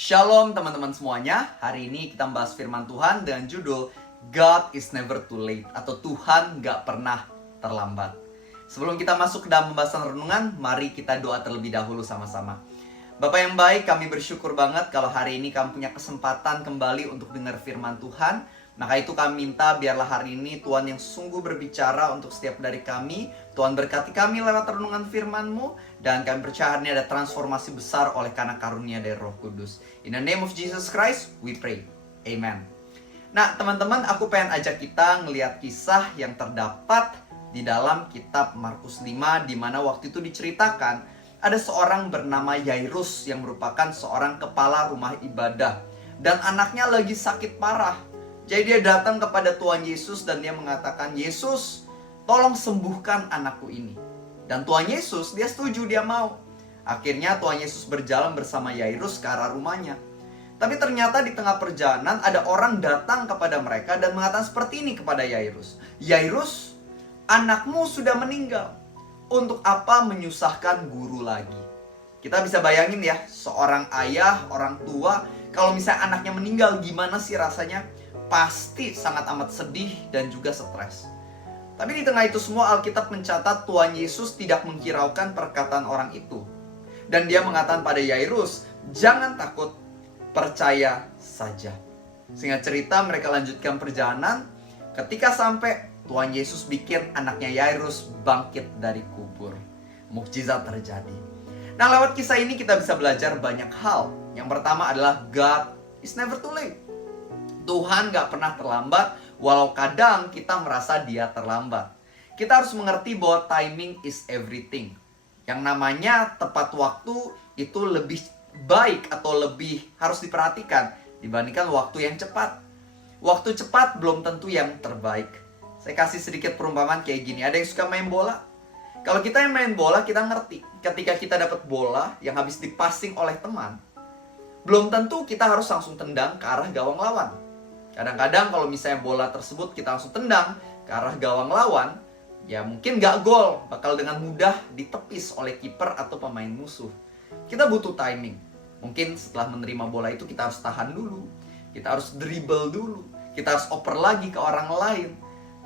Shalom teman-teman semuanya. Hari ini kita membahas firman Tuhan dengan judul God is never too late, atau Tuhan gak pernah terlambat. Sebelum kita masuk ke dalam pembahasan renungan, mari kita doa terlebih dahulu sama-sama. Bapak yang baik, kami bersyukur banget kalau hari ini kami punya kesempatan kembali untuk dengar firman Tuhan. Maka itu kami minta biarlah hari ini Tuhan yang sungguh berbicara untuk setiap dari kami. Tuhan berkati kami lewat renungan firman-Mu. Dan kami percaya ini ada transformasi besar oleh karena karunia dari Roh Kudus. In the name of Jesus Christ, we pray. Amen. Nah teman-teman, aku pengen ajak kita ngelihat kisah yang terdapat di dalam kitab Markus 5. Di mana waktu itu diceritakan ada seorang bernama Yairus yang merupakan seorang kepala rumah ibadah. Dan anaknya lagi sakit parah. Jadi dia datang kepada Tuhan Yesus dan dia mengatakan, "Yesus, tolong sembuhkan anakku ini." Dan Tuhan Yesus, dia setuju, dia mau. Akhirnya Tuhan Yesus berjalan bersama Yairus ke arah rumahnya. Tapi ternyata di tengah perjalanan ada orang datang kepada mereka dan mengatakan seperti ini kepada Yairus. "Yairus, anakmu sudah meninggal. Untuk apa menyusahkan guru lagi?" Kita bisa bayangin ya, seorang ayah, orang tua, kalau misalnya anaknya meninggal, gimana sih rasanya? Pasti sangat amat sedih dan juga stres. Tapi di tengah itu semua Alkitab mencatat Tuhan Yesus tidak menghiraukan perkataan orang itu. Dan dia mengatakan pada Yairus, "Jangan takut, percaya saja." Singkat cerita mereka lanjutkan perjalanan. Ketika sampai, Tuhan Yesus bikin anaknya Yairus bangkit dari kubur. Mukjizat terjadi. Nah lewat kisah ini kita bisa belajar banyak hal. Yang pertama adalah God is never too late. Tuhan gak pernah terlambat, walau kadang kita merasa dia terlambat. Kita harus mengerti bahwa timing is everything. Yang namanya tepat waktu itu lebih baik atau lebih harus diperhatikan dibandingkan waktu yang cepat. Waktu cepat belum tentu yang terbaik. Saya kasih sedikit perumpamaan kayak gini. Ada yang suka main bola? Kalau kita yang main bola, kita ngerti. Ketika kita dapat bola yang habis dipassing oleh teman, belum tentu kita harus langsung tendang ke arah gawang lawan. Kadang-kadang kalau misalnya bola tersebut kita langsung tendang ke arah gawang lawan, ya mungkin gak gol, bakal dengan mudah ditepis oleh kiper atau pemain musuh. Kita butuh timing. Mungkin setelah menerima bola itu kita harus tahan dulu, kita harus dribble dulu, kita harus oper lagi ke orang lain.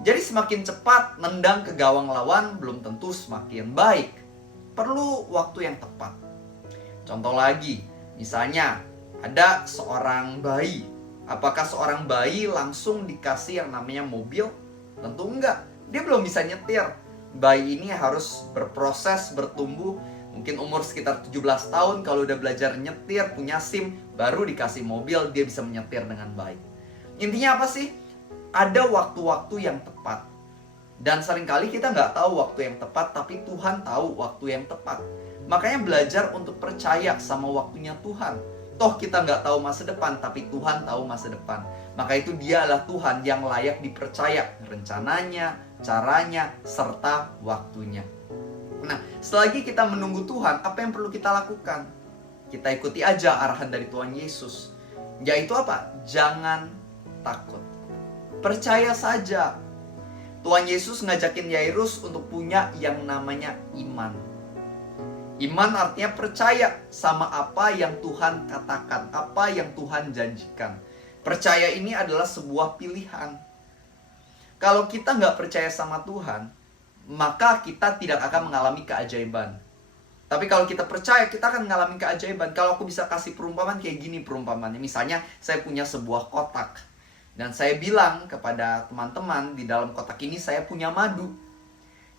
Jadi semakin cepat nendang ke gawang lawan belum tentu semakin baik. Perlu waktu yang tepat. Contoh lagi, misalnya ada seorang bayi. Apakah seorang bayi langsung dikasih yang namanya mobil? Tentu enggak. Dia belum bisa nyetir. Bayi ini harus berproses, bertumbuh. Mungkin umur sekitar 17 tahun. Kalau udah belajar nyetir, punya SIM, baru dikasih mobil, dia bisa menyetir dengan baik. Intinya apa sih? Ada waktu-waktu yang tepat. Dan seringkali kita nggak tahu waktu yang tepat, tapi Tuhan tahu waktu yang tepat. Makanya belajar untuk percaya sama waktunya Tuhan. Toh kita nggak tahu masa depan, tapi Tuhan tahu masa depan. Maka itu dialah Tuhan yang layak dipercaya rencananya, caranya, serta waktunya. Nah, selagi kita menunggu Tuhan, apa yang perlu kita lakukan? Kita ikuti aja arahan dari Tuhan Yesus. Yaitu apa? Jangan takut. Percaya saja. Tuhan Yesus ngajakin Yairus untuk punya yang namanya iman. Iman artinya percaya sama apa yang Tuhan katakan, apa yang Tuhan janjikan. Percaya ini adalah sebuah pilihan. Kalau kita nggak percaya sama Tuhan, maka kita tidak akan mengalami keajaiban. Tapi kalau kita percaya, kita akan mengalami keajaiban. Kalau aku bisa kasih perumpamaan kayak gini perumpamaannya. Misalnya saya punya sebuah kotak. Dan saya bilang kepada teman-teman, di dalam kotak ini saya punya madu.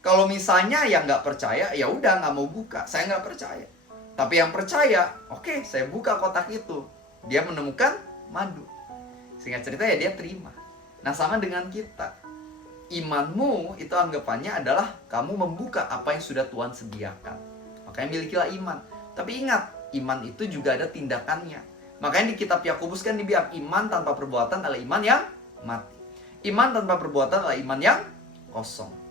Kalau misalnya yang nggak percaya, ya udah nggak mau buka. Saya nggak percaya. Tapi yang percaya, oke, saya buka kotak itu. Dia menemukan madu. Singkat cerita ya dia terima. Nah sama dengan kita. Imanmu itu anggapannya adalah kamu membuka apa yang sudah Tuhan sediakan. Makanya milikilah iman. Tapi ingat, iman itu juga ada tindakannya. Makanya di kitab Yakobus kan dibilang, iman tanpa perbuatan adalah iman yang mati. Iman tanpa perbuatan adalah iman yang kosong.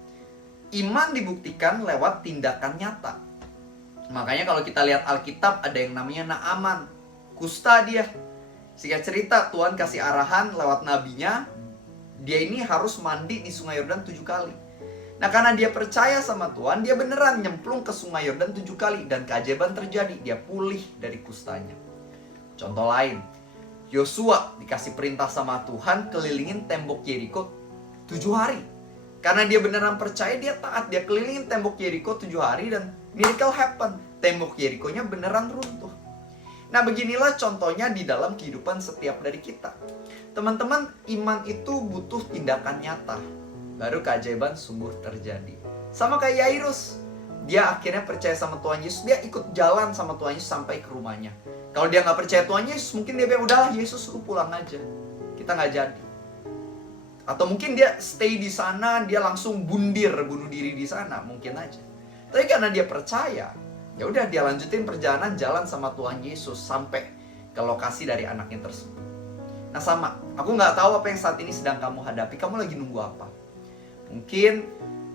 Iman dibuktikan lewat tindakan nyata. Makanya kalau kita lihat Alkitab ada yang namanya Naaman, kusta dia. Singkat cerita Tuhan kasih arahan lewat nabinya, dia ini harus mandi di sungai Yordan 7 kali. Nah karena dia percaya sama Tuhan, dia beneran nyemplung ke sungai Yordan 7 kali. Dan keajaiban terjadi, dia pulih dari kustanya. Contoh lain, Yosua dikasih perintah sama Tuhan kelilingin tembok Yeriko 7 hari. Karena dia beneran percaya, dia taat, dia kelilingin tembok Yeriko 7 hari dan miracle happen. Tembok Yerikonya beneran runtuh. Nah, beginilah contohnya di dalam kehidupan setiap dari kita. Teman-teman, iman itu butuh tindakan nyata, baru keajaiban sungguh terjadi. Sama kayak Yairus, dia akhirnya percaya sama Tuhan Yesus, dia ikut jalan sama Tuhan Yesus sampai ke rumahnya. Kalau dia nggak percaya Tuhan Yesus, mungkin dia bilang, udahlah Yesus, lu pulang aja, kita nggak jadi. Atau mungkin dia stay di sana, dia langsung bunuh diri di sana, mungkin aja. Tapi karena dia percaya, ya udah dia lanjutin perjalanan jalan sama Tuhan Yesus sampai ke lokasi dari anaknya tersebut. Nah sama, aku nggak tahu apa yang saat ini sedang kamu hadapi. Kamu lagi nunggu apa? Mungkin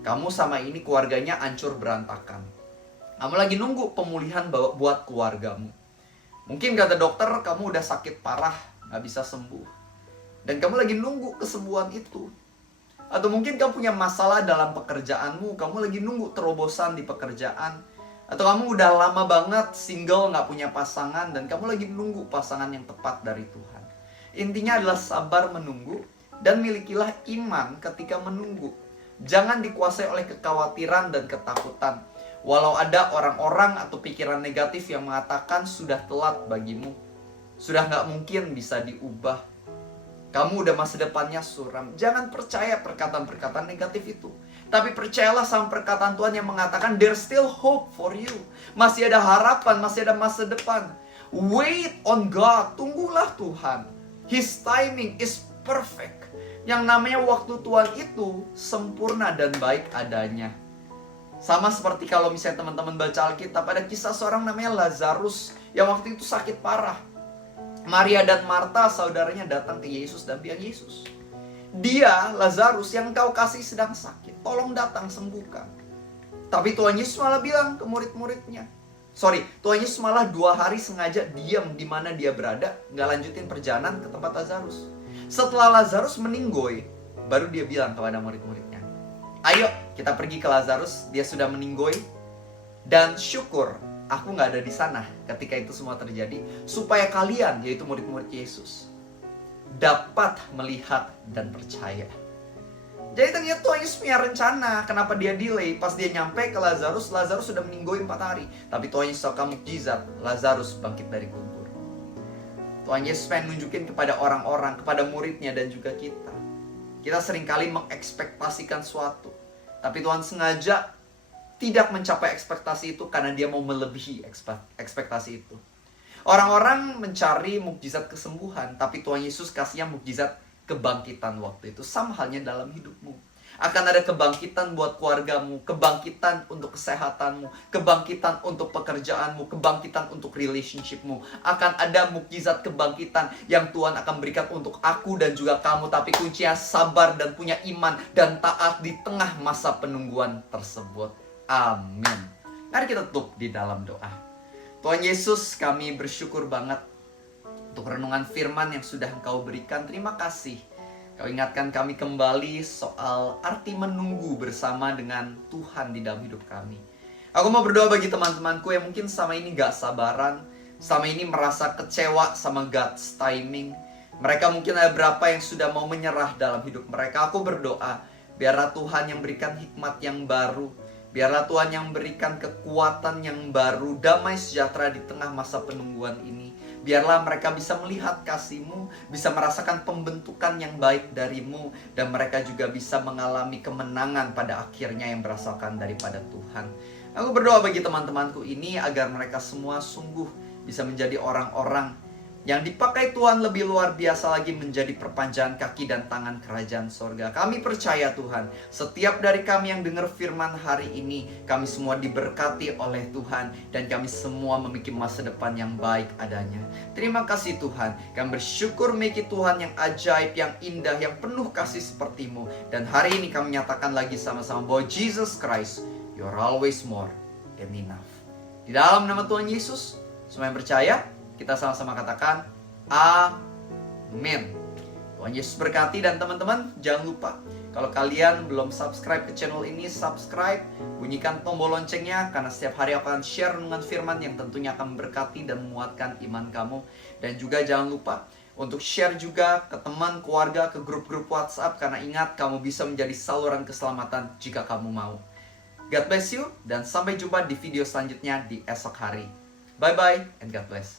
kamu sama ini keluarganya hancur berantakan. Kamu lagi nunggu pemulihan buat keluargamu. Mungkin kata dokter kamu udah sakit parah, nggak bisa sembuh. Dan kamu lagi nunggu kesembuhan itu. Atau mungkin kamu punya masalah dalam pekerjaanmu, kamu lagi nunggu terobosan di pekerjaan. Atau kamu udah lama banget single, nggak punya pasangan, dan kamu lagi nunggu pasangan yang tepat dari Tuhan. Intinya adalah sabar menunggu, dan milikilah iman ketika menunggu. Jangan dikuasai oleh kekhawatiran dan ketakutan. Walau ada orang-orang atau pikiran negatif yang mengatakan sudah telat bagimu, sudah nggak mungkin bisa diubah, kamu udah masa depannya suram. Jangan percaya perkataan-perkataan negatif itu. Tapi percayalah sama perkataan Tuhan yang mengatakan there's still hope for you. Masih ada harapan, masih ada masa depan. Wait on God, tunggulah Tuhan. His timing is perfect. Yang namanya waktu Tuhan itu sempurna dan baik adanya. Sama seperti kalau misalnya teman-teman baca Alkitab, ada kisah seorang namanya Lazarus yang waktu itu sakit parah. Maria dan Marta saudaranya datang ke Yesus dan bilang, Yesus, dia Lazarus yang kau kasih sedang sakit, tolong datang sembuhkan. Tapi Tuhan Yesus malah bilang ke murid-muridnya, Tuhan Yesus malah 2 hari sengaja diam di mana dia berada, nggak lanjutin perjalanan ke tempat Lazarus. Setelah Lazarus meninggoy, baru dia bilang kepada murid-muridnya, ayo kita pergi ke Lazarus, dia sudah meninggoy, dan syukur aku nggak ada di sana ketika itu semua terjadi, supaya kalian, yaitu murid-murid Yesus, dapat melihat dan percaya. Jadi ternyata Tuhan Yesus punya rencana. Kenapa dia delay? Pas dia nyampe ke Lazarus, Lazarus sudah meninggoy 4 hari. Tapi Tuhan Yesus akan mukjizat, Lazarus bangkit dari kubur. Tuhan Yesus pengen nunjukin kepada orang-orang, kepada muridnya dan juga kita. Kita seringkali mengekspektasikan suatu, tapi Tuhan sengaja tidak mencapai ekspektasi itu karena dia mau melebihi ekspektasi itu. Orang-orang mencari mukjizat kesembuhan, tapi Tuhan Yesus kasihnya mukjizat kebangkitan waktu itu. Sama halnya dalam hidupmu. Akan ada kebangkitan buat keluargamu, kebangkitan untuk kesehatanmu, kebangkitan untuk pekerjaanmu, kebangkitan untuk relationshipmu. Akan ada mukjizat kebangkitan yang Tuhan akan berikan untuk aku dan juga kamu. Tapi kuncinya sabar dan punya iman dan taat di tengah masa penungguan tersebut. Amin. Mari kita tutup di dalam doa. Tuhan Yesus, kami bersyukur banget untuk renungan firman yang sudah Engkau berikan. Terima kasih. Kau ingatkan kami kembali soal arti menunggu bersama dengan Tuhan di dalam hidup kami. Aku mau berdoa bagi teman-temanku yang mungkin sama ini gak sabaran, sama ini merasa kecewa sama God's timing. Mereka mungkin ada berapa yang sudah mau menyerah dalam hidup mereka. Aku berdoa, biarlah Tuhan yang berikan hikmat yang baru, biarlah Tuhan yang berikan kekuatan yang baru, damai sejahtera di tengah masa penungguan ini. Biarlah mereka bisa melihat kasih-Mu, bisa merasakan pembentukan yang baik dari-Mu, dan mereka juga bisa mengalami kemenangan pada akhirnya yang berasalkan daripada Tuhan. Aku berdoa bagi teman-temanku ini agar mereka semua sungguh bisa menjadi orang-orang yang dipakai Tuhan lebih luar biasa lagi menjadi perpanjangan kaki dan tangan kerajaan sorga. Kami percaya Tuhan, setiap dari kami yang dengar firman hari ini, kami semua diberkati oleh Tuhan, dan kami semua memiliki masa depan yang baik adanya. Terima kasih Tuhan, kami bersyukur memiliki Tuhan yang ajaib, yang indah, yang penuh kasih seperti-Mu. Dan hari ini kami nyatakan lagi sama-sama bahwa Jesus Christ, you're always more than enough. Di dalam nama Tuhan Yesus, semua yang percaya, kita sama-sama katakan, amin. Tuhan Yesus berkati, dan teman-teman jangan lupa Kalau kalian belum subscribe ke channel ini, subscribe, bunyikan tombol loncengnya, karena setiap hari aku akan share renungan firman yang tentunya akan memberkati dan menguatkan iman kamu. Dan juga jangan lupa untuk share juga ke teman, keluarga, ke grup-grup WhatsApp, karena ingat, kamu bisa menjadi saluran keselamatan jika kamu mau. God bless you, dan sampai jumpa di video selanjutnya di esok hari. Bye-bye, and God bless.